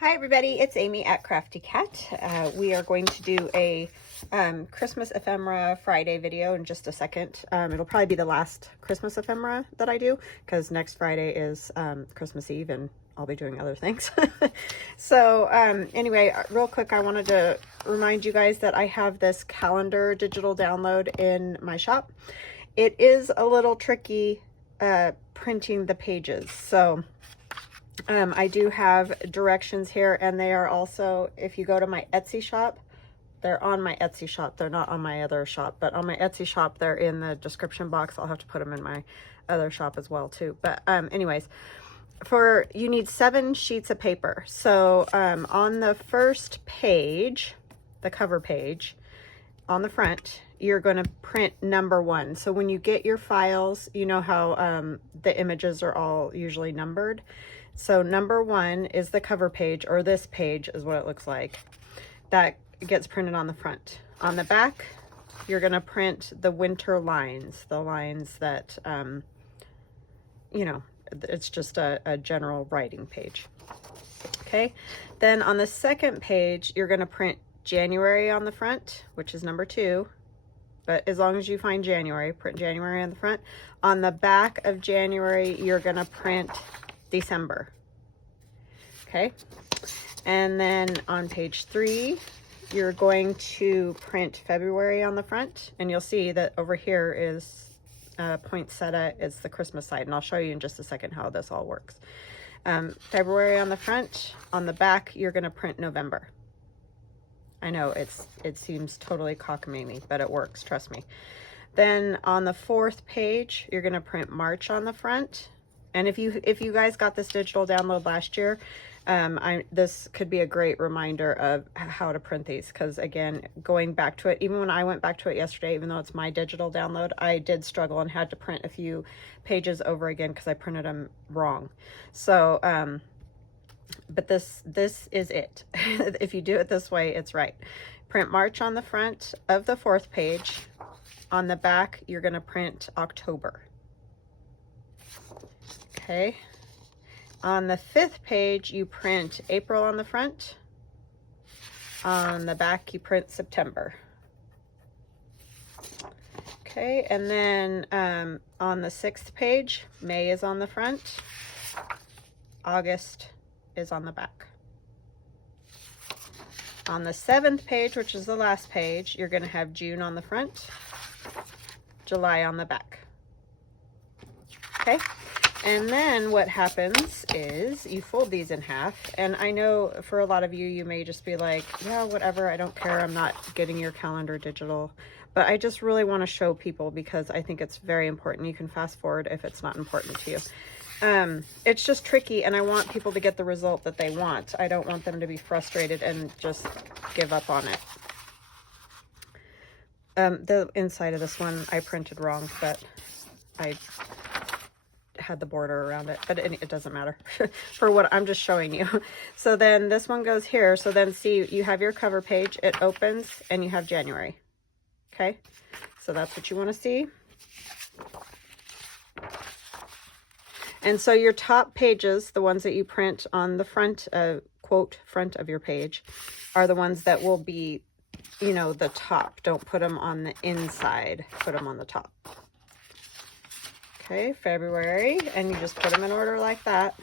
Hi everybody, it's Amy at CrafyCat. We are going to do a Christmas ephemera Friday video in just a second. It'll probably be the last Christmas ephemera that I do because next Friday is Christmas Eve and I'll be doing other things. So anyway, real quick, I wanted to remind you guys that I have this calendar digital download in my shop. It is a little tricky printing the pages. So I do have directions here, and they are also, if you go to my Etsy shop, they're on my Etsy shop. They're not on my other shop, but on my Etsy shop, they're in the description box. I'll have to put them in my other shop as well too. But anyways, you need 7 sheets of paper. So on the first page, the cover page, on the front, you're going to print number 1. So when you get your files, you know how the images are all usually numbered. So number 1 is the cover page, or this page is what it looks like. That gets printed on the front. On the back, you're going to print the winter lines, the lines that, you know, it's just a general writing page. Okay. Then on the second page, you're going to print January on the front, which is number 2. But as long as you find January, print January on the front. On the back of January, you're going to print December. Okay. And then on page 3, you're going to print February on the front. And you'll see that over here is poinsettia. It's the Christmas side. And I'll show you in just a second how this all works. February on the front. On the back, you're going to print November. I know it seems totally cockamamie, but it works, trust me. Then on the 4th page, you're going to print March on the front. And if you guys got this digital download last year, this could be a great reminder of how to print these, because again, going back to it, even when I went back to it yesterday, even though it's my digital download, I did struggle and had to print a few pages over again because I printed them wrong. So but this is it. If you do it this way, it's right. Print March on the front of the 4th page. On the back, you're going to print October. Okay. On the 5th page, you print April on the front. On the back, you print September. Okay, and then on the 6th page, May is on the front. August is on the back. On the 7th page, which is the last page, you're going to have June on the front, July on the back. Okay, and then what happens is you fold these in half, and I know for a lot of you, you may just be like, yeah, whatever, I don't care, I'm not getting your calendar digital. But I just really want to show people because I think it's very important. You can fast forward if it's not important to you. It's just tricky, and I want people to get the result that they want. I don't want them to be frustrated and just give up on it. The inside of this one I printed wrong, but I had the border around it, but it doesn't matter for what I'm just showing you. So then this one goes here. So then see, you have your cover page, it opens, and you have January. Okay, so that's what you want to see. And so your top pages, the ones that you print on the front, quote, front of your page, are the ones that will be, you know, the top. Don't put them on the inside, put them on the top. Okay, February, and you just put them in order like that.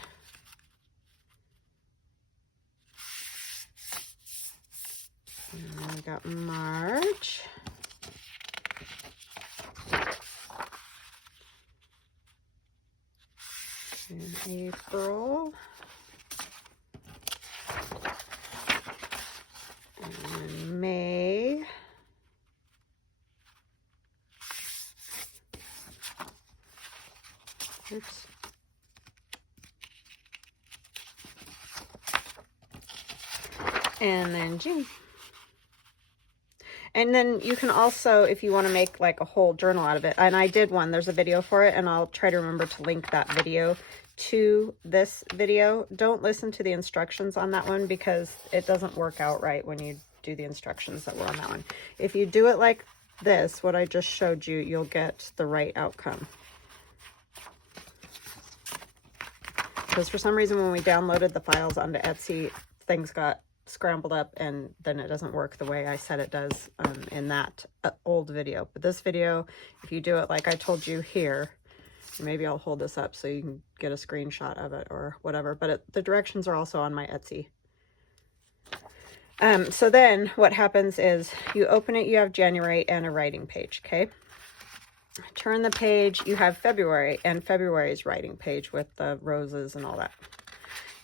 And then we got March. And April, and May, oops, and then June. And then you can also, if you want to make like a whole journal out of it, and I did one, there's a video for it, and I'll try to remember to link that video to this video. Don't listen to the instructions on that one because it doesn't work out right when you do the instructions that were on that one. If you do it like this, what I just showed you, you'll get the right outcome. Because for some reason when we downloaded the files onto Etsy, things got scrambled up and then it doesn't work the way I said it does in that old video. But this video, if you do it like I told you here, maybe I'll hold this up so you can get a screenshot of it or whatever, but the directions are also on my Etsy. So then what happens is you open it, you have January and a writing page, okay? Turn the page, you have February and February's writing page with the roses and all that.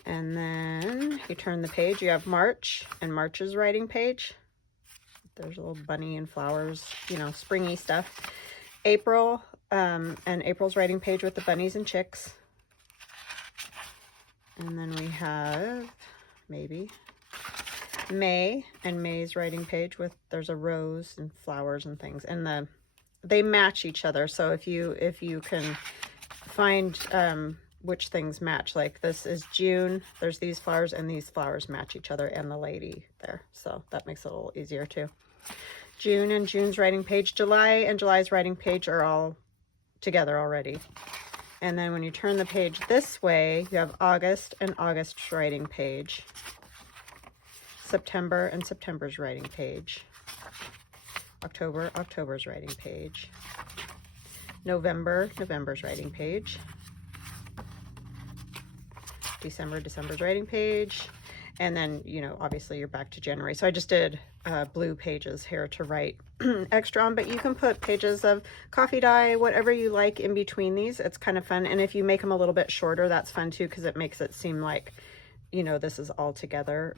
And then you turn the page, you have March and March's writing page. There's a little bunny and flowers, you know, springy stuff. April, and April's writing page with the bunnies and chicks. And then we have maybe May and May's writing page with, there's a rose and flowers and things. And they match each other. So if you can find, which things match, like this is June, there's these flowers and these flowers match each other and the lady there, so that makes it a little easier too. June and June's writing page, July and July's writing page are all together already. And then when you turn the page this way, you have August and August's writing page, September and September's writing page, October, October's writing page, November, November's writing page, December, December's writing page, and then, you know, obviously you're back to January. So I just did blue pages here to write extra on, but you can put pages of coffee dye, whatever you like in between these. It's kind of fun. And if you make them a little bit shorter, that's fun too, because it makes it seem like, you know, this is all together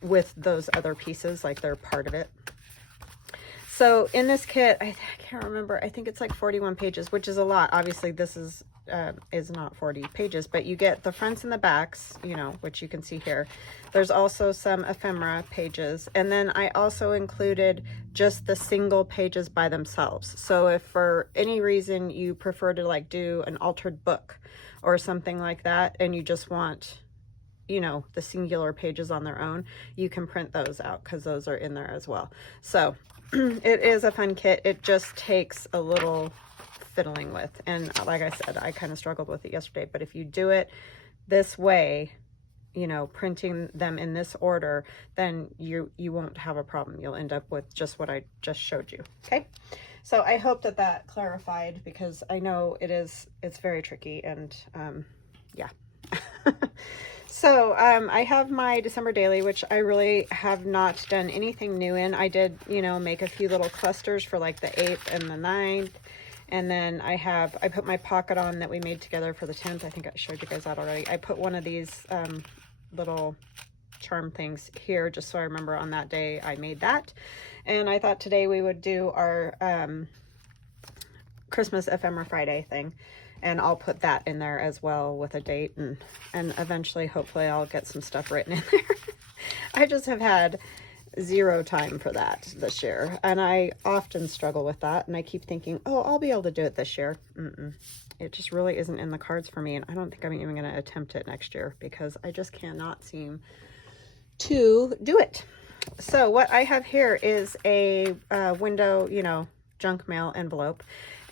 with those other pieces, like they're part of it. So in this kit, I can't remember, I think it's like 41 pages, which is a lot. Obviously this is not 40 pages, but you get the fronts and the backs, you know, which you can see here. There's also some ephemera pages, and then I also included just the single pages by themselves. So if for any reason you prefer to like do an altered book or something like that, and you just want, you know, the singular pages on their own, you can print those out because those are in there as well. So it is a fun kit. It just takes a little fiddling with, and like I said, I kind of struggled with it yesterday, but if you do it this way, you know, printing them in this order, then you won't have a problem. You'll end up with just what I just showed you. Okay, so I hope that clarified, because I know it's very tricky, and yeah. So I have my December daily, which I really have not done anything new in. I did, you know, make a few little clusters for like the 8th and the 9th. And then I put my pocket on that we made together for the 10th. I think I showed you guys that already. I put one of these little charm things here just so I remember on that day I made that. And I thought today we would do our Christmas Ephemera Friday thing. And I'll put that in there as well with a date, and eventually, hopefully, I'll get some stuff written in there. I just have had zero time for that this year, and I often struggle with that, and I keep thinking, oh, I'll be able to do it this year. It just really isn't in the cards for me, and I don't think I'm even going to attempt it next year because I just cannot seem to do it. So what I have here is a window, you know, junk mail envelope.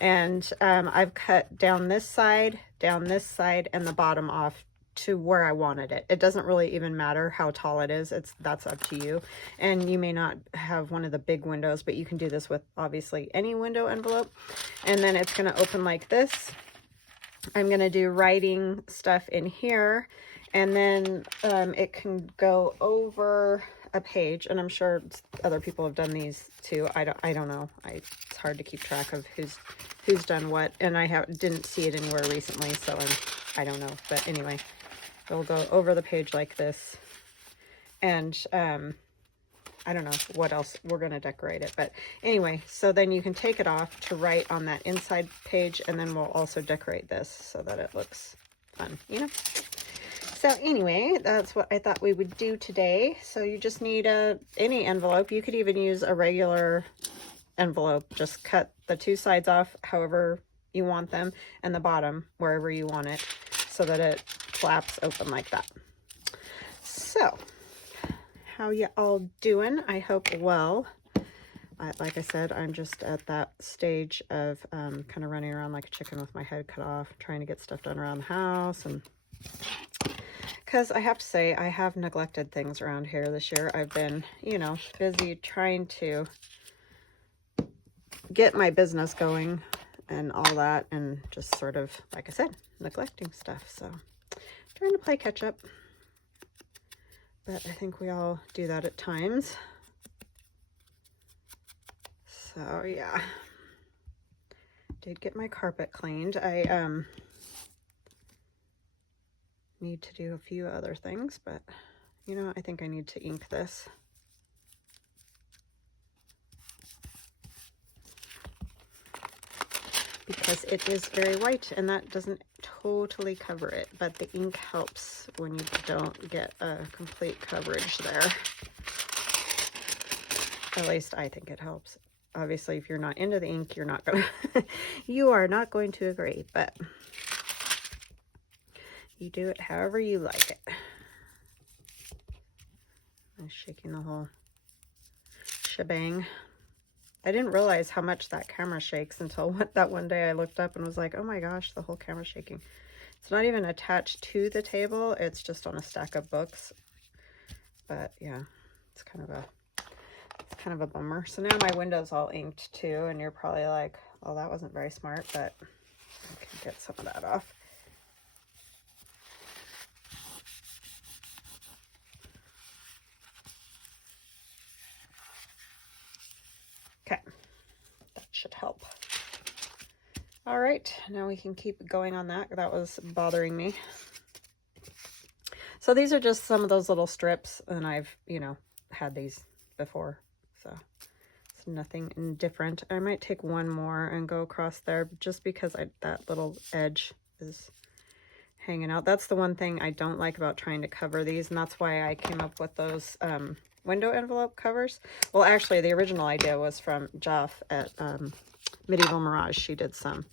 And I've cut down this side, and the bottom off to where I wanted it. It doesn't really even matter how tall it is. That's up to you. And you may not have one of the big windows, but you can do this with obviously any window envelope. And then it's going to open like this. I'm going to do writing stuff in here. And then it can go over a page, and I'm sure other people have done these too. I don't know. It's hard to keep track of who's done what, and I didn't see it anywhere recently, so I don't know. But anyway, it'll go over the page like this, and I don't know what else we're going to decorate it, but anyway, so then you can take it off to write on that inside page, and then we'll also decorate this so that it looks fun, you know. So anyway, that's what I thought we would do today. So you just need any envelope. You could even use a regular envelope. Just cut the two sides off however you want them, and the bottom wherever you want it, so that it flaps open like that. So how you all doing? I hope well. Like I said, I'm just at that stage of kind of running around like a chicken with my head cut off, trying to get stuff done around the house and because I have to say, I have neglected things around here this year. I've been, you know, busy trying to get my business going and all that, and just sort of, like I said, neglecting stuff. So trying to play catch up, but I think we all do that at times. So yeah, did get my carpet cleaned. I need to do a few other things, but you know, I think I need to ink this. Because it is very white, and that doesn't totally cover it, but the ink helps when you don't get a complete coverage there. At least I think it helps. Obviously, if you're not into the ink, you're not gonna you are not going to agree, but you do it however you like it. I'm shaking the whole shebang. I didn't realize how much that camera shakes until that one day I looked up and was like, oh my gosh, the whole camera's shaking. It's not even attached to the table, it's just on a stack of books. But yeah, it's kind of a bummer. So now my window's all inked too, and you're probably like, well, that wasn't very smart, but I can get some of that off. Okay, that should help. All right, now we can keep going on that. That was bothering me. So these are just some of those little strips, and I've, you know, had these before, so it's nothing different. I might take one more and go across there just because that little edge is hanging out. That's the one thing I don't like about trying to cover these, and that's why I came up with those window envelope covers. Well, actually, the original idea was from Jeff at Medieval Mirage. She did some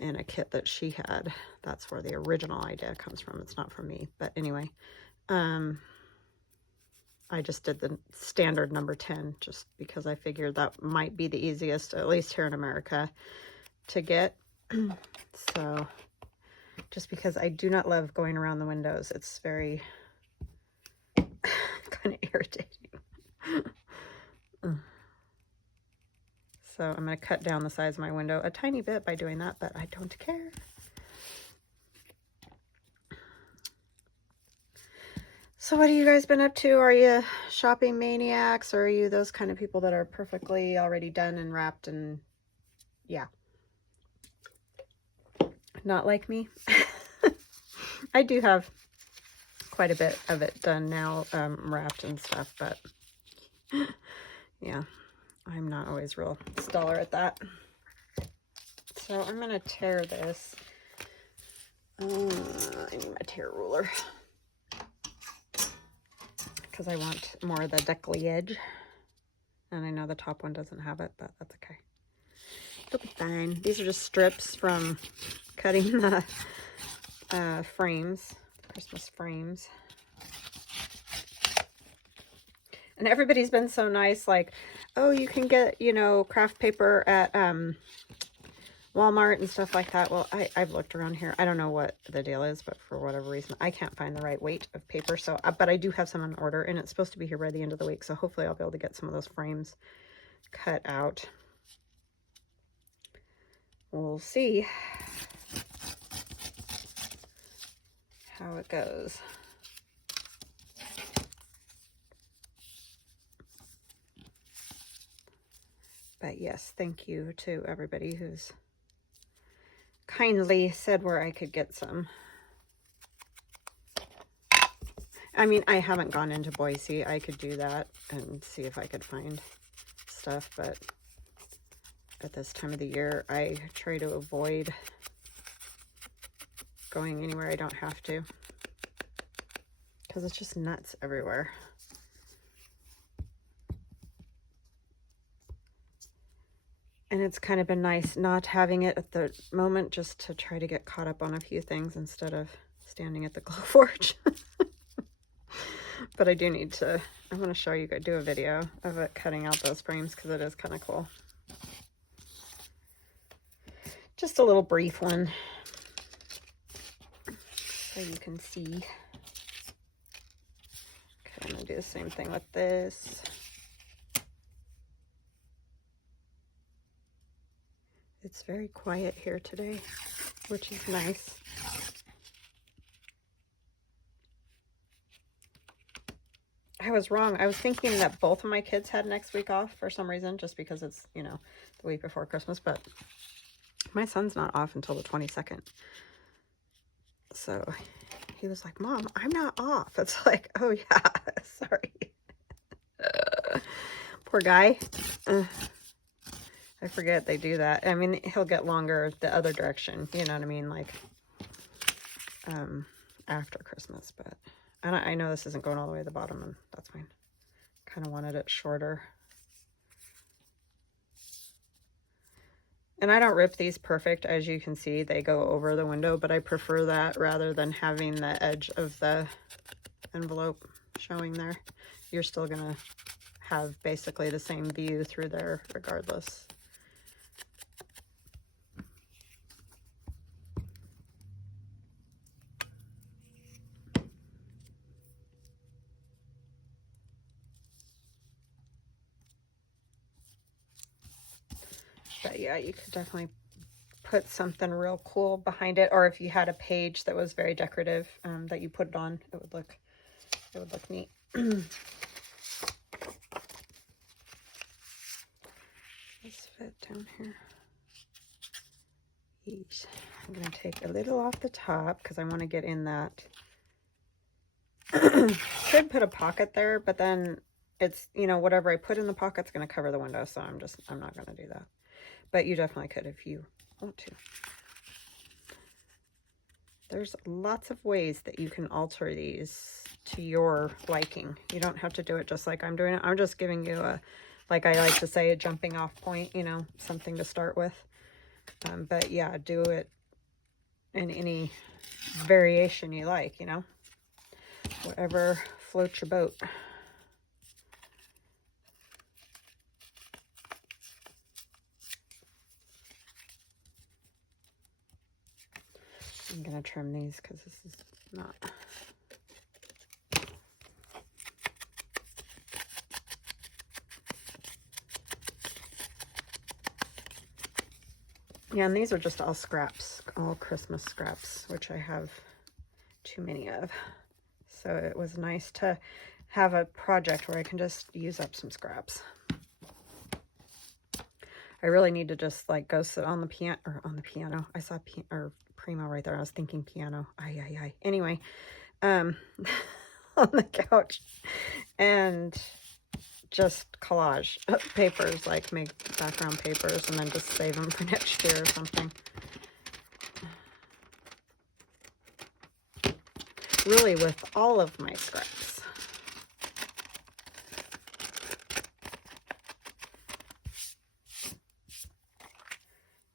in a kit that she had. That's where the original idea comes from. It's not from me, but anyway, I just did the standard number 10 just because I figured that might be the easiest, at least here in America, to get. So just because I do not love going around the windows, it's very kind of irritating. So I'm going to cut down the size of my window a tiny bit by doing that, but I don't care. So what have you guys been up to? Are you shopping maniacs, or are you those kind of people that are perfectly already done and wrapped and yeah? Not like me. I do have quite a bit of it done now, wrapped and stuff, but yeah. I'm not always real stellar at that. So I'm going to tear this. I need my tear ruler because I want more of the decollage. And I know the top one doesn't have it, but that's okay. It'll be fine. These are just strips from cutting the frames, Christmas frames. And everybody's been so nice, like, oh, you can get, you know, craft paper at Walmart and stuff like that. Well, I've looked around here. I don't know what the deal is, but for whatever reason, I can't find the right weight of paper. So, but I do have some on order, and it's supposed to be here by the end of the week. So hopefully I'll be able to get some of those frames cut out. We'll see how it goes. But yes, thank you to everybody who's kindly said where I could get some. I mean, I haven't gone into Boise. I could do that and see if I could find stuff, but at this time of the year, I try to avoid going anywhere I don't have to, because it's just nuts everywhere. And it's kind of been nice not having it at the moment, just to try to get caught up on a few things instead of standing at the Glowforge. But I do need to, I want to show you, do a video of it cutting out those frames because it is kind of cool. Just a little brief one so you can see. going to do the same thing with this. It's very quiet here today, which is nice. I was wrong. I was thinking that both of my kids had next week off for some reason, just because it's, you know, the week before Christmas, but my son's not off until the 22nd. So he was like, Mom, I'm not off. It's like, oh yeah, sorry. Poor guy. I forget they do that. I mean, he'll get longer the other direction, you know what I mean? Like, after Christmas, but I know this isn't going all the way to the bottom, and that's fine. Kind of wanted it shorter. And I don't rip these perfect. As you can see, they go over the window, but I prefer that rather than having the edge of the envelope showing there. You're still going to have basically the same view through there regardless. But yeah, you could definitely put something real cool behind it, or if you had a page that was very decorative that you put it on, it would look neat. Let's fit down here. Yeesh. I'm gonna take a little off the top because I want to get in that. Could put a pocket there, but then it's, you know, whatever I put in the pocket's gonna cover the window, so I'm not gonna do that. But you definitely could if you want to. There's lots of ways that you can alter these to your liking. You don't have to do it just like I'm doing it. I'm just giving you a, like I like to say, a jumping off point, you know, something to start with. But yeah, do it in any variation you like, you know, whatever floats your boat. I'm going to trim these because this is not... Yeah, and these are just all scraps, all Christmas scraps, which I have too many of. So it was nice to have a project where I can just use up some scraps. I really need to just like go sit on the piano, or on the piano. I saw Primo right there. I was thinking piano. Ay. Anyway, on the couch and just collage papers, like make background papers and then just save them for next year or something. Really with all of my scraps.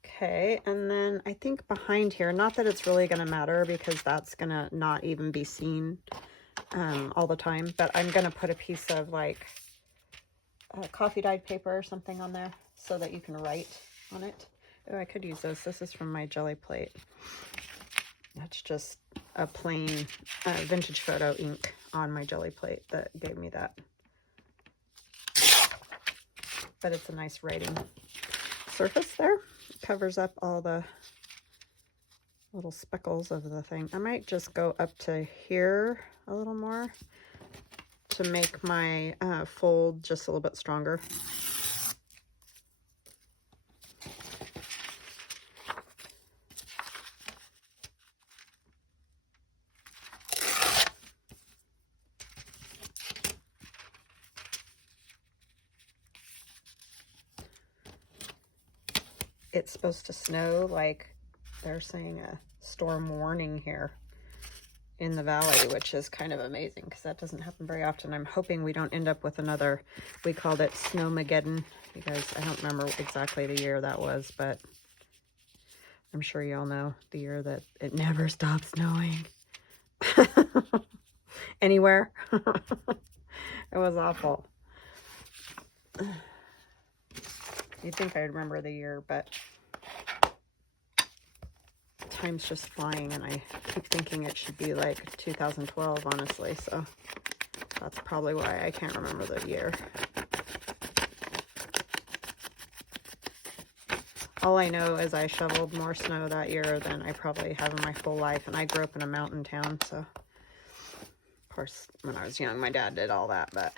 Okay, and then I think behind here, not that it's really going to matter because that's going to not even be seen all the time, but I'm going to put a piece of like coffee dyed paper or something on there so that you can write on it. Oh, I could use this. This is from my jelly plate. That's just a plain vintage photo ink on my jelly plate that gave me that. But it's a nice writing surface there. It covers up all the little speckles of the thing. I might just go up to here a little more to make my fold just a little bit stronger. It's supposed to snow, like they're saying a storm warning here in the valley, which is kind of amazing because that doesn't happen very often. I'm hoping we don't end up with another, we called it Snowmageddon, because I don't remember exactly the year that was, but I'm sure you all know the year that it never stopped snowing anywhere. It was awful. You'd think I'd remember the year, but time's just flying, and I keep thinking it should be like 2012, honestly, so That's probably why I can't remember the year. All I know is I shoveled more snow that year than I probably have in my whole life, and I grew up in a mountain town, so of course when I was young my dad did all that, but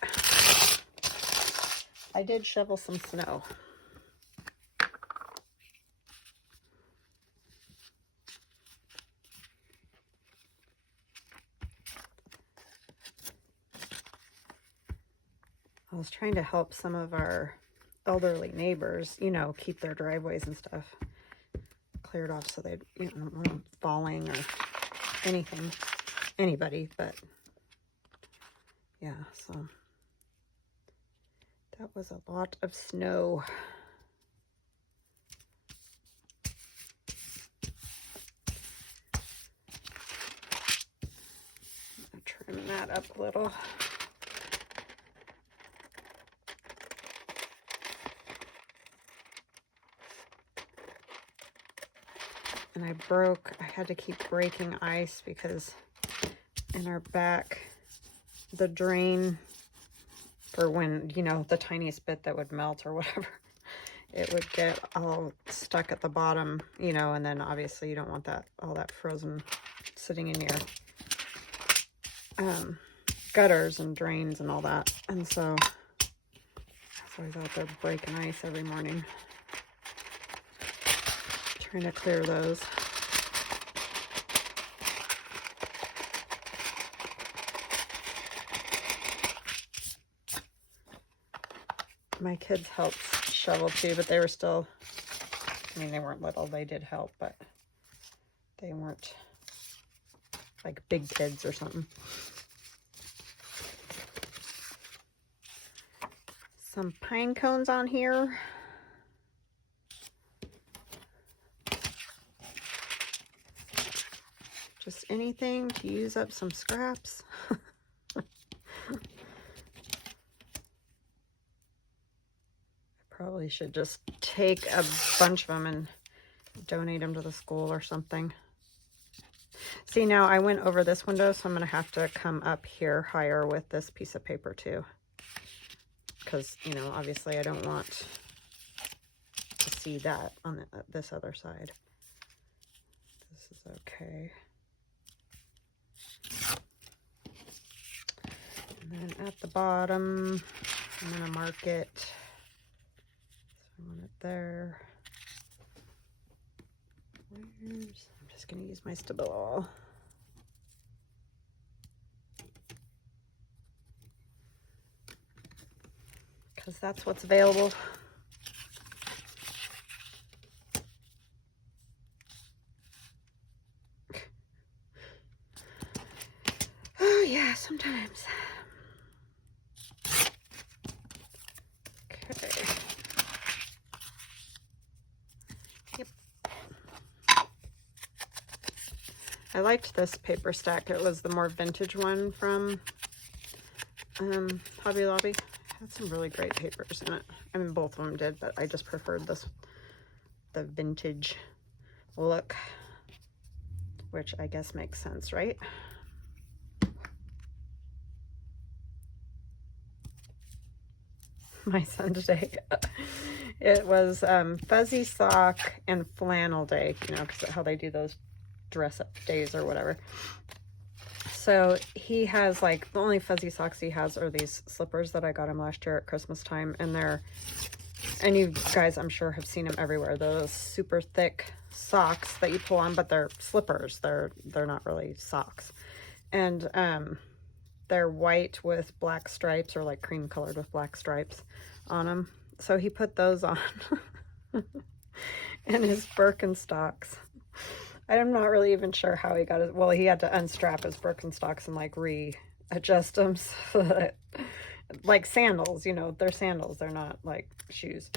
I did shovel some snow. I was trying to help some of our elderly neighbors, you know, keep their driveways and stuff cleared off so they, you know, don't want them falling or anything, anybody, but yeah, so that was a lot of snow. I'll trim that up a little. And I had to keep breaking ice because in our back, the drain for when, you know, the tiniest bit that would melt or whatever, it would get all stuck at the bottom, you know, and then obviously you don't want that, all that frozen sitting in your gutters and drains and all that. And so I was always out there breaking ice every morning, trying to clear those. My kids helped shovel too, but they were still, I mean, they weren't little, they did help, but they weren't like big kids or something. Some pine cones on here. Just anything to use up some scraps. Probably should just take a bunch of them and donate them to the school or something. See, now I went over this window, so I'm going to have to come up here higher with this piece of paper too. Because, you know, obviously I don't want to see that on this other side. This is okay. And then at the bottom, I'm going to mark it. I want it there. I'm just going to use my Stabilo. Because that's what's available. Oh yeah, sometimes. Okay. Yep. I liked this paper stack. It was the more vintage one from Hobby Lobby. It had some really great papers in it. I mean, both of them did, but I just preferred the vintage look, which I guess makes sense, right? My son today, it was fuzzy sock and flannel day, you know, because how they do those dress up days or whatever. So he has, like, the only fuzzy socks he has are these slippers that I got him last year at Christmas time, and and you guys I'm sure have seen them everywhere, those super thick socks that you pull on, but they're slippers, they're not really socks. And they're white with black stripes, or like cream colored with black stripes on them. So he put those on and his Birkenstocks. I'm not really even sure how he got it. Well, he had to unstrap his Birkenstocks and like readjust them so that, like sandals, you know, they're sandals, they're not like shoes.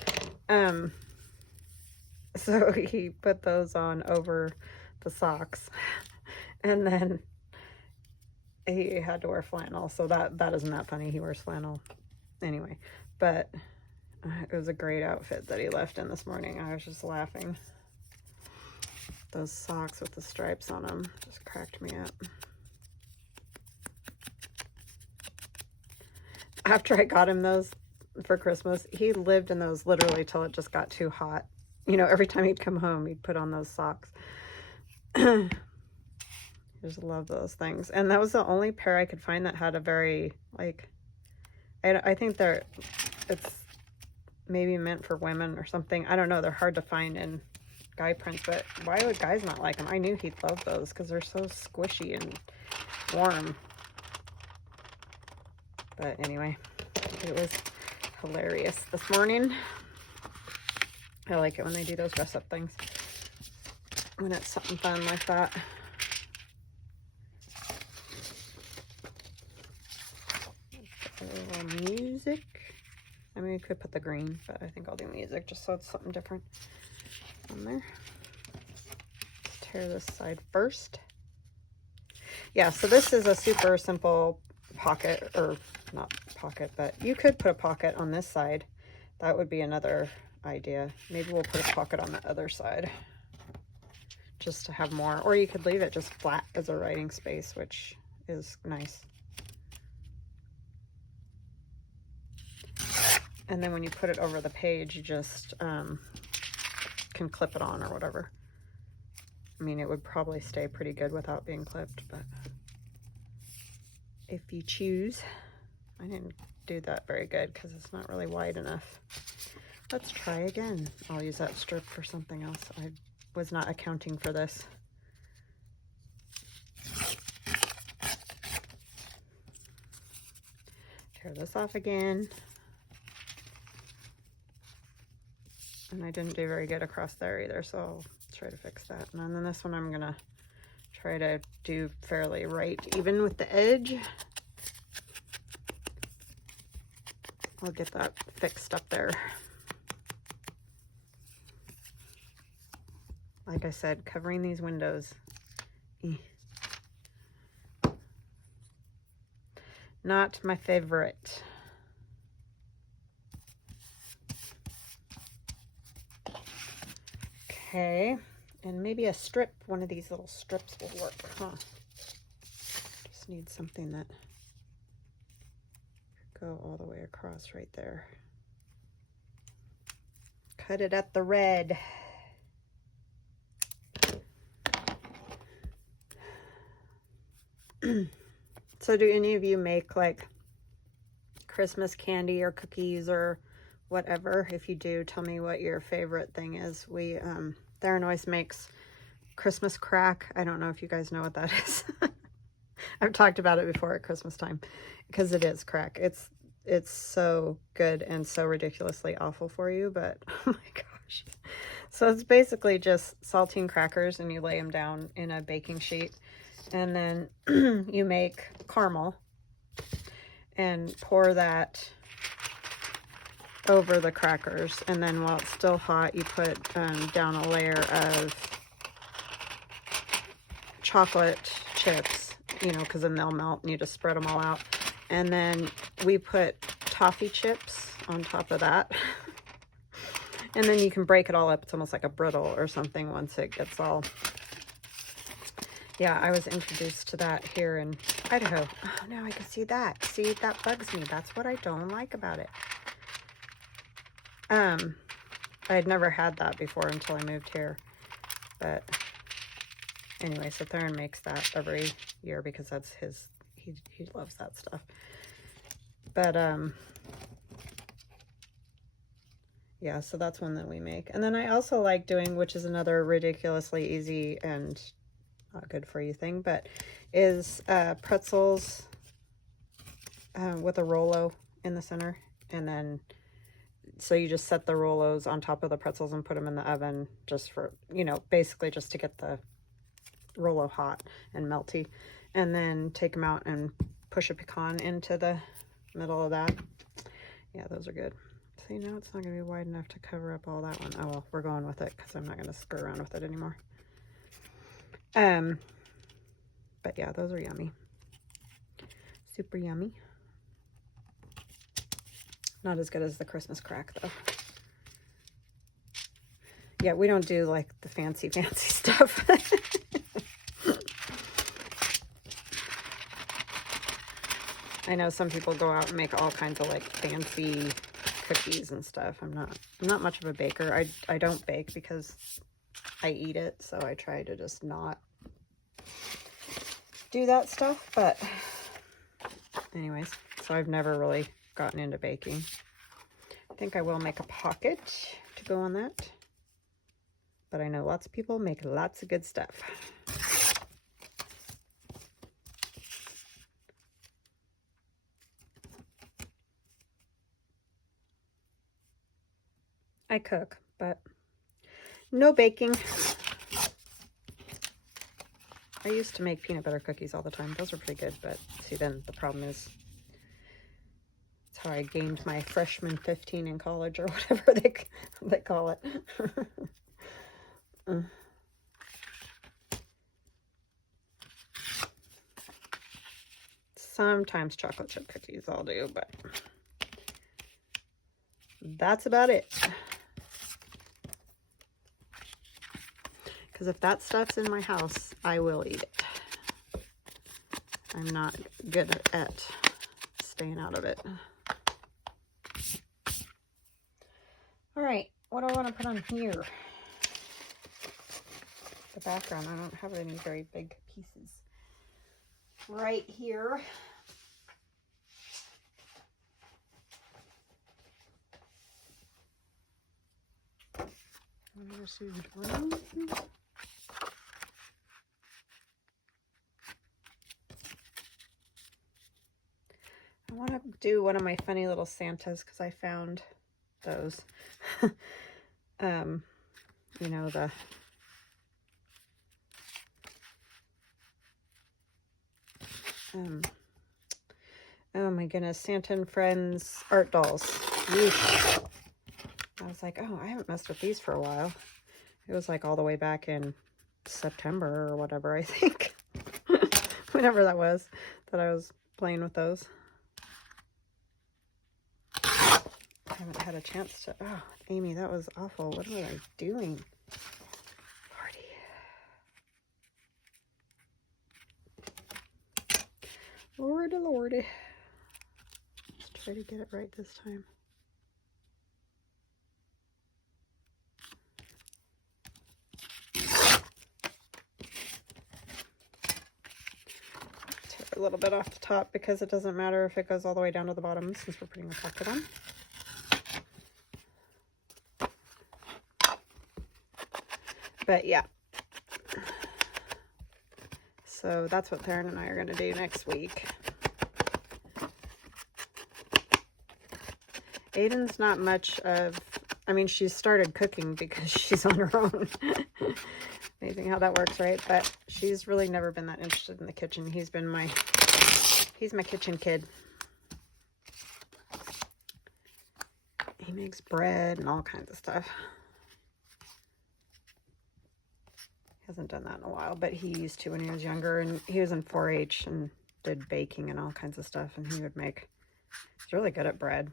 So he put those on over the socks, and then he had to wear flannel, so that isn't that funny. He wears flannel anyway, but it was a great outfit that he left in this morning. I was just laughing. Those socks with the stripes on them just cracked me up. after I got him those for Christmas, he lived in those literally till it just got too hot. You know, every time he'd come home, he'd put on those socks. I just love those things. And that was the only pair I could find that had a very, like, I think it's maybe meant for women or something. I don't know. They're hard to find in guy prints, but why would guys not like them? I knew he'd love those because they're so squishy and warm. But anyway, it was hilarious this morning. I like it when they do those dress up things, when it's something fun like that. A little music. I mean, we could put the green, but I think I'll do music just so it's something different on there. Let's tear this side first. Yeah, so this is a super simple pocket, or not pocket, but you could put a pocket on this side. That would be another idea. Maybe we'll put a pocket on the other side just to have more, or you could leave it just flat as a writing space, which is nice. And then when you put it over the page, you just can clip it on or whatever. I mean, it would probably stay pretty good without being clipped, but if you choose. I didn't do that very good because it's not really wide enough. Let's try again. I'll use that strip for something else. I was not accounting for this. Tear this off again. And I didn't do very good across there either, so I'll try to fix that. And then this one I'm gonna try to do fairly right, even with the edge. I'll get that fixed up there. Like I said, covering these windows. Not my favorite. Okay, and maybe a strip, one of these little strips will work, huh? Just need something that go all the way across right there. Cut it at the red. So do any of you make like Christmas candy or cookies or whatever? If you do, tell me what your favorite thing is. We Theranoise makes Christmas crack. I don't know if you guys know what that is. I've talked about it before at Christmas time because it is crack. It's so good and so ridiculously awful for you, but oh my gosh. So it's basically just saltine crackers, and you lay them down in a baking sheet, and then you make caramel and pour that over the crackers, and then while it's still hot, you put down a layer of chocolate chips, you know, because then they'll melt, and you just spread them all out. And then we put toffee chips on top of that. And then you can break it all up. It's almost like a brittle or something once it gets all... Yeah, I was introduced to that here in Idaho. Oh, now I can see that. See, that bugs me. That's what I don't like about it. I had never had that before until I moved here. But anyway, so Theron makes that every year because that's his... He loves that stuff. But, yeah, so that's one that we make. And then I also like doing, which is another ridiculously easy and not good for you thing, but is pretzels with a Rolo in the center. And then, so you just set the Rolos on top of the pretzels and put them in the oven just for, you know, basically just to get the Rolo hot and melty. And then take them out and push a pecan into the middle of that. Yeah, those are good. See, now it's not going to be wide enough to cover up all that one. Oh, well, we're going with it because I'm not going to screw around with it anymore. But yeah, those are yummy. Super yummy. Not as good as the Christmas crack, though. Yeah, we don't do, like, the fancy stuff. I know some people go out and make all kinds of like fancy cookies and stuff. I'm not much of a baker. I don't bake because I eat it, so I try to just not do that stuff. But anyways, so I've never really gotten into baking. I think I will make a pocket to go on that. But I know lots of people make lots of good stuff. I cook, but no baking. I used to make peanut butter cookies all the time. Those were pretty good, but see, then the problem is that's how I gained my freshman 15 in college, or whatever they call it. Sometimes chocolate chip cookies I'll do, but that's about it. Because if that stuff's in my house, I will eat it. I'm not good at staying out of it. All right, what do I want to put on here? The background, I don't have any very big pieces. Right here. I want to do one of my funny little Santas because I found those. You know, the oh my goodness, Santa and Friends art dolls. Yeesh. I was like, oh, I haven't messed with these for a while. It was like all the way back in September or whatever, I think. Whenever that was, that I was playing with those. I haven't had a chance to. Oh, Amy, that was awful. What was I doing? Lordy. Lordy. Let's try to get it right this time. Take a little bit off the top because it doesn't matter if it goes all the way down to the bottom since we're putting a pocket on. But yeah. So that's what Theron and I are going to do next week. Aiden's not much of, I mean, she's started cooking because she's on her own. Amazing how that works, right? But she's really never been that interested in the kitchen. He's my kitchen kid. He makes bread and all kinds of stuff. Hasn't done that in a while, but he used to when he was younger, and he was in 4-H and did baking and all kinds of stuff, and he would make, he's really good at bread.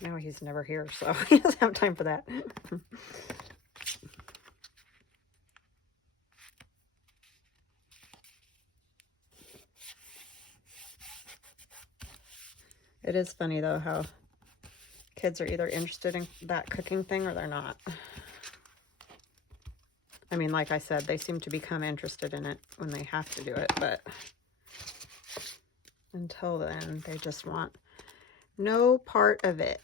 Now he's never here, so he doesn't have time for that. It is funny though how kids are either interested in that cooking thing or they're not. I mean, like I said, they seem to become interested in it when they have to do it, but until then, they just want no part of it.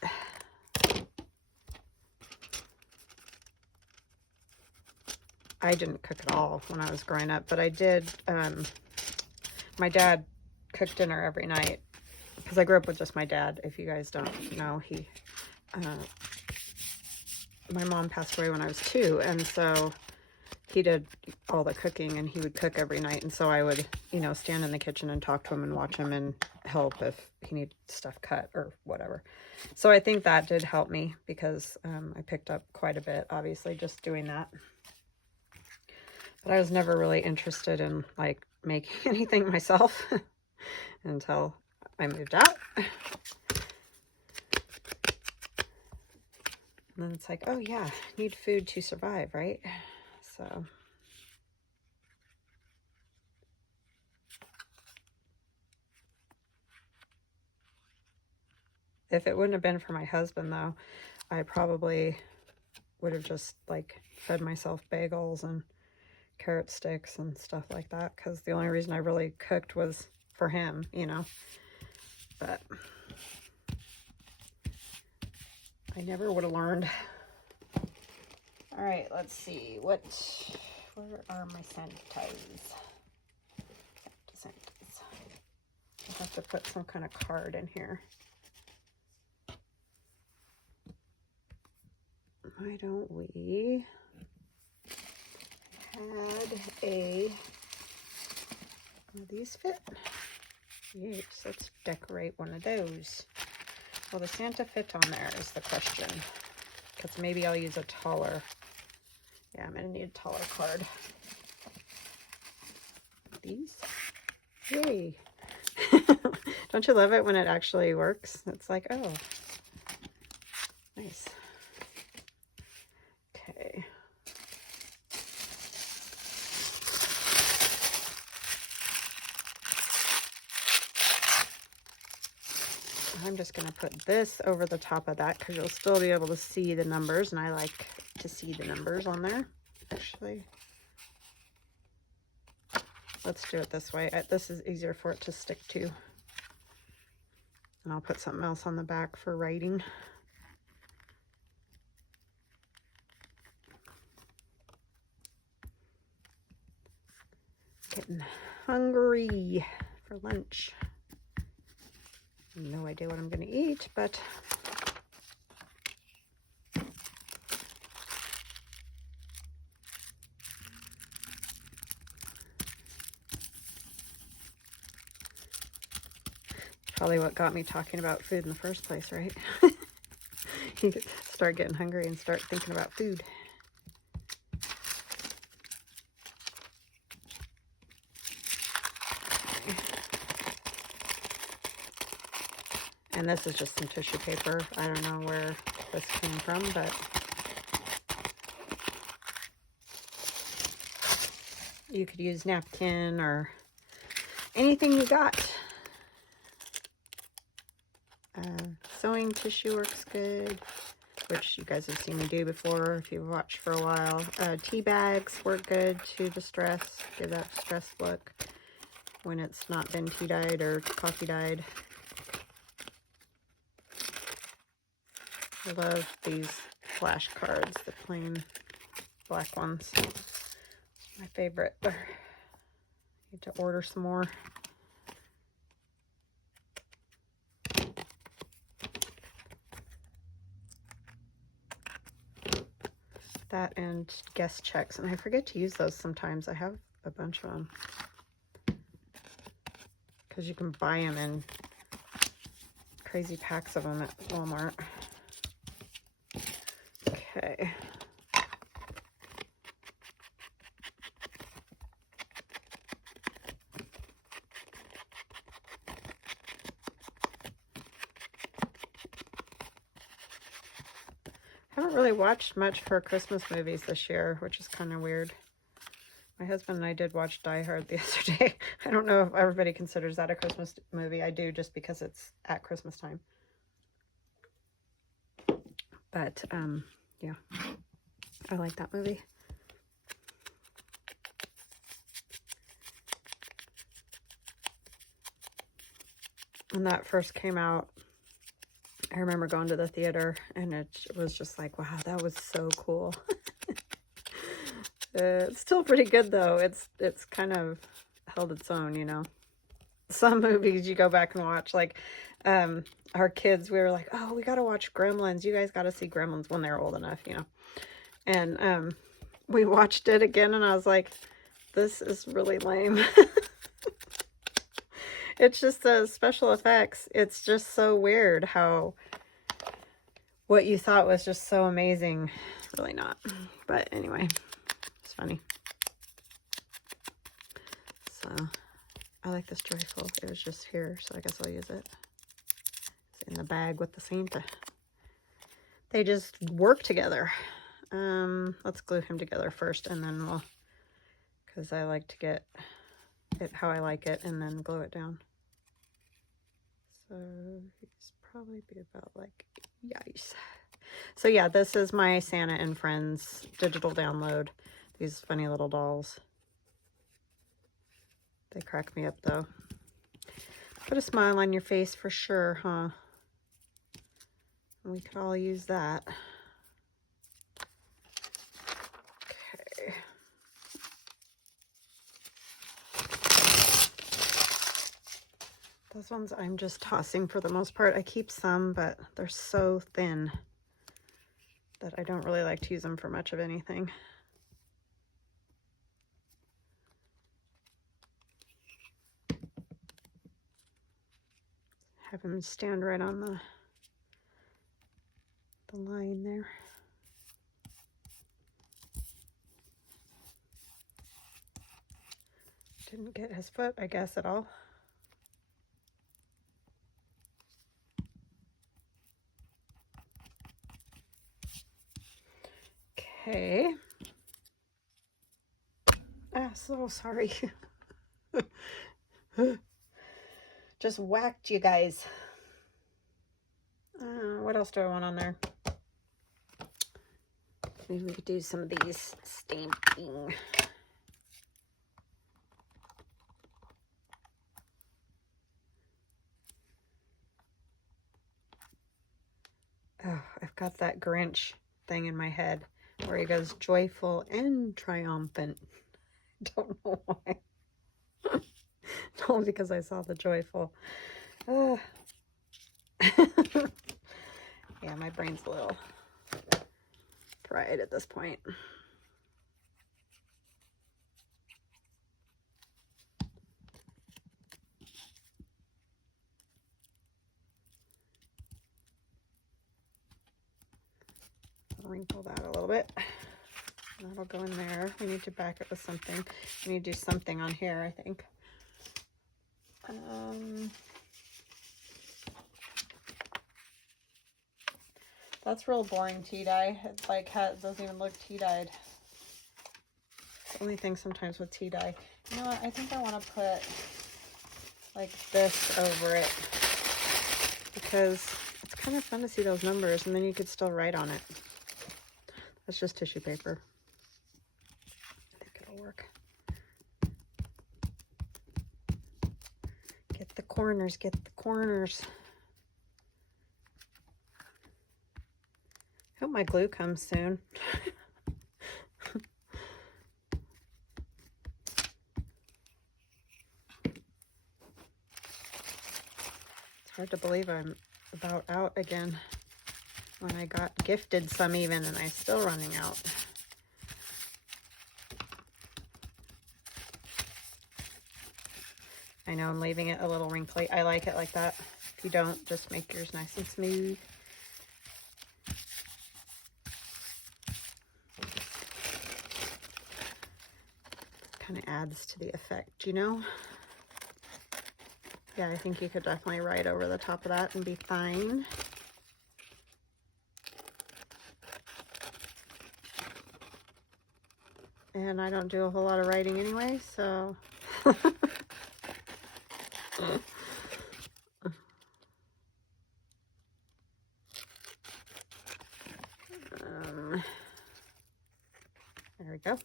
I didn't cook at all when I was growing up, but I did. My dad cooked dinner every night because I grew up with just my dad. If you guys don't know, my mom passed away when I was 2, and so he did all the cooking, and he would cook every night. And so I would, you know, stand in the kitchen and talk to him and watch him and help if he needed stuff cut or whatever. So I think that did help me because I picked up quite a bit, obviously, just doing that. But I was never really interested in like making anything myself until I moved out. And then it's like, oh yeah, need food to survive, right? So If it wouldn't have been for my husband, though, I probably would have just, like, fed myself bagels and carrot sticks and stuff like that, because the only reason I really cooked was for him, you know. But I never would have learned. All right, let's see. Where are my sanitize? I have to put some kind of card in here. Why don't we add will these fit? Yes, let's decorate one of those. Will the Santa fit on there is the question. Because maybe I'll use a taller. Yeah, I'm gonna need a taller card. These? Yay. Don't you love it when it actually works? It's like, oh, nice. Okay. I'm just going to put this over the top of that because you'll still be able to see the numbers, and I like to see the numbers on there, actually. Let's do it this way. This is easier for it to stick to. And I'll put something else on the back for writing. Getting hungry for lunch. No idea what I'm going to eat, but probably what got me talking about food in the first place, right? You start getting hungry and start thinking about food. And this is just some tissue paper. I don't know where this came from, but you could use napkin or anything you got. Sewing tissue works good, which you guys have seen me do before if you've watched for a while. Tea bags work good to distress, give that distressed look when it's not been tea dyed or coffee dyed. I love these flashcards, the plain black ones. My favorite. I need to order some more. That and guest checks, and I forget to use those sometimes. I have a bunch of them because you can buy them in crazy packs of them at Walmart. Okay. I haven't really watched much for Christmas movies this year, which is kind of weird. My husband and I did watch Die Hard the other day. I don't know if everybody considers that a Christmas movie. I do, just because it's at Christmas time. But, yeah, I like that movie. When that first came out, I remember going to the theater, and it was just like, wow, that was so cool. It's still pretty good, though. It's kind of held its own, you know. Some movies you go back and watch, like, our kids, we were like, oh, we got to watch Gremlins. You guys got to see Gremlins when they're old enough, you know. And we watched it again, and I was like, this is really lame. It's just the special effects. It's just so weird how what you thought was just so amazing, really not. But anyway, it's funny. So I like this joyful. It was just here, so I guess I'll use it. It's in the bag with the Santa. They just work together. Let's glue him together first, and then we'll, because I like to get it how I like it and then glue it down. So he's probably be about like, yikes. So yeah, this is my Santa and Friends digital download. These funny little dolls. They crack me up though. Put a smile on your face for sure, huh? We could all use that. Okay. Those ones I'm just tossing for the most part. I keep some, but they're so thin that I don't really like to use them for much of anything. Have them stand right on the line there. Didn't get his foot, I guess, at all. Okay. Ah, so sorry. Just whacked you guys. What else do I want on there? Maybe we could do some of these stamping. Oh, I've got that Grinch thing in my head where he goes joyful and triumphant. Don't know why. Only because I saw the joyful. Yeah, my brain's a little fried at this point. I'll wrinkle that a little bit. That'll go in there. We need to back it with something. We need to do something on here, I think. That's real boring tea dye. It's like, it doesn't even look tea dyed. It's the only thing sometimes with tea dye. You know what? I think I want to put like this over it because it's kind of fun to see those numbers and then you could still write on it. That's just tissue paper. I think it'll work. Get the corners, get the corners. Hope my glue comes soon. It's hard to believe I'm about out again when I got gifted some even and I'm still running out. I know I'm leaving it a little wrinkly. I like it like that. If you don't, just make yours nice and smooth. Kind of adds to the effect, you know? Yeah, I think you could definitely write over the top of that and be fine. And I don't do a whole lot of writing anyway, so. There we go.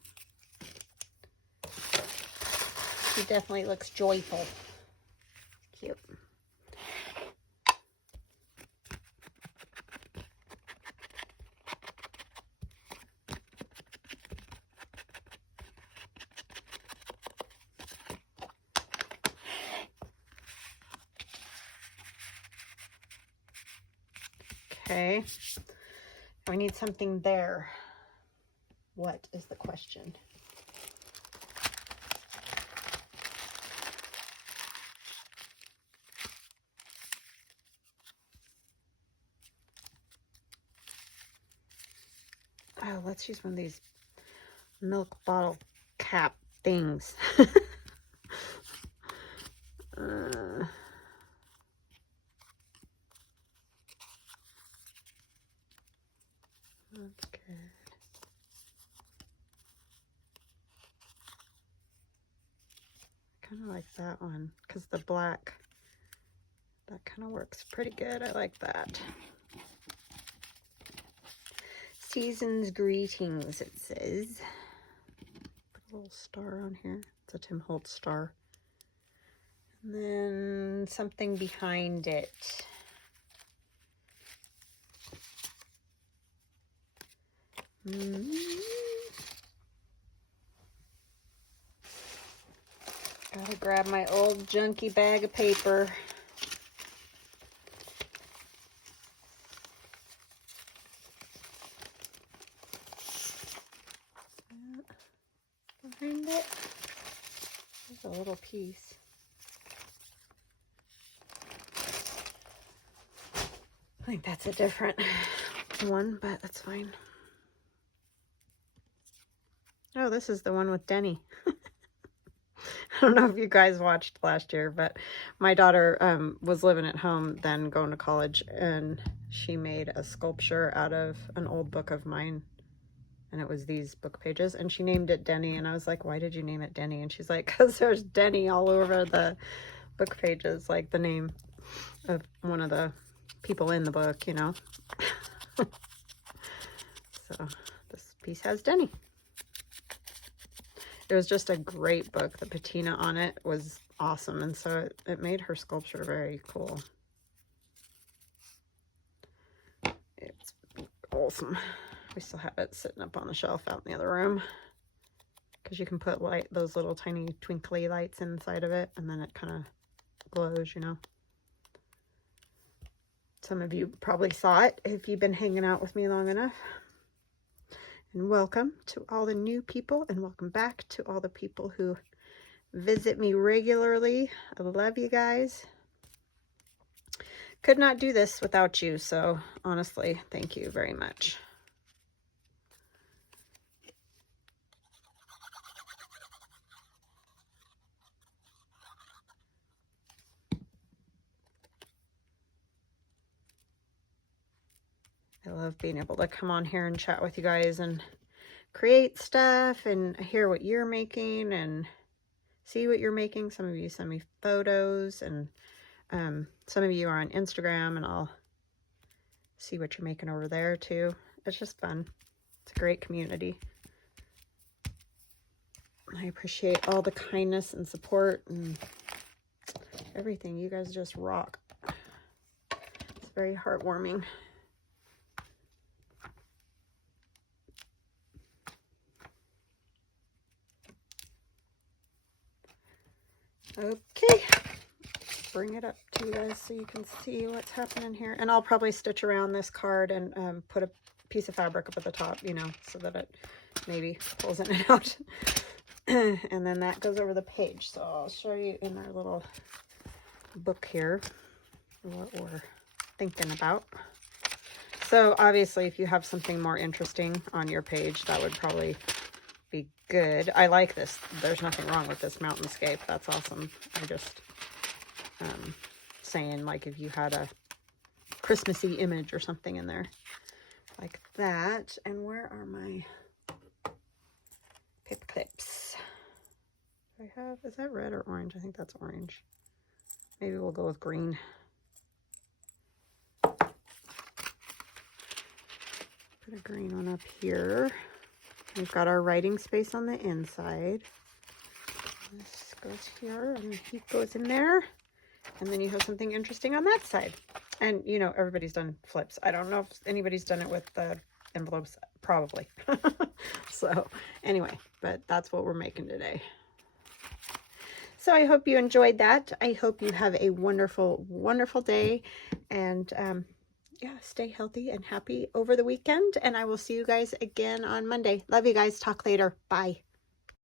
He definitely looks joyful. Cute. Okay. We need something there. What is the question? Oh, let's use one of these milk bottle cap things. That's good. I kind of like that one because the black That kind of works pretty good. I like that. Season's greetings, it says. Put a little star on here. It's a Tim Holtz star. And then something behind it. Gotta grab my old junky bag of paper. Behind it, there's a little piece. I think that's a different one, but that's fine. Oh, this is the one with Denny. I don't know if you guys watched last year, but my daughter was living at home then, going to college, and she made a sculpture out of an old book of mine, and it was these book pages, and she named it Denny, and I was like, why did you name it Denny? And she's like, because there's Denny all over the book pages, like the name of one of the people in the book, you know. So this piece has Denny. It was just a great book. The patina on it was awesome, and so it made her sculpture very cool. It's awesome. We still have it sitting up on the shelf out in the other room, because you can put those little tiny twinkly lights inside of it, and then it kind of glows, you know. Some of you probably saw it if you've been hanging out with me long enough. And welcome to all the new people, and welcome back to all the people who visit me regularly. I love you guys. Could not do this without you, so honestly, thank you very much. I love being able to come on here and chat with you guys and create stuff and hear what you're making and see what you're making. Some of you send me photos, and some of you are on Instagram, and I'll see what you're making over there too. It's just fun. It's a great community. I appreciate all the kindness and support and everything. You guys just rock. It's very heartwarming. Okay, bring it up to you guys so you can see what's happening here. And I'll probably stitch around this card and put a piece of fabric up at the top, you know, so that it maybe pulls in and out. And then that goes over the page. So I'll show you in our little book here what we're thinking about. So obviously, if you have something more interesting on your page, that would probably be good. I like this. There's nothing wrong with this mountainscape. That's awesome. I just saying, like, if you had a Christmassy image or something in there like that. And where are my paper clips? Do I have, is that red or orange? I think that's orange. Maybe we'll go with green. Put a green one up here. We've got our writing space on the inside. This goes here, and the heat goes in there. And then you have something interesting on that side. And, you know, everybody's done flips. I don't know if anybody's done it with the envelopes. Probably. So, anyway, but that's what we're making today. So, I hope you enjoyed that. I hope you have a wonderful, wonderful day. And, yeah, stay healthy and happy over the weekend. And I will see you guys again on Monday. Love you guys. Talk later. Bye.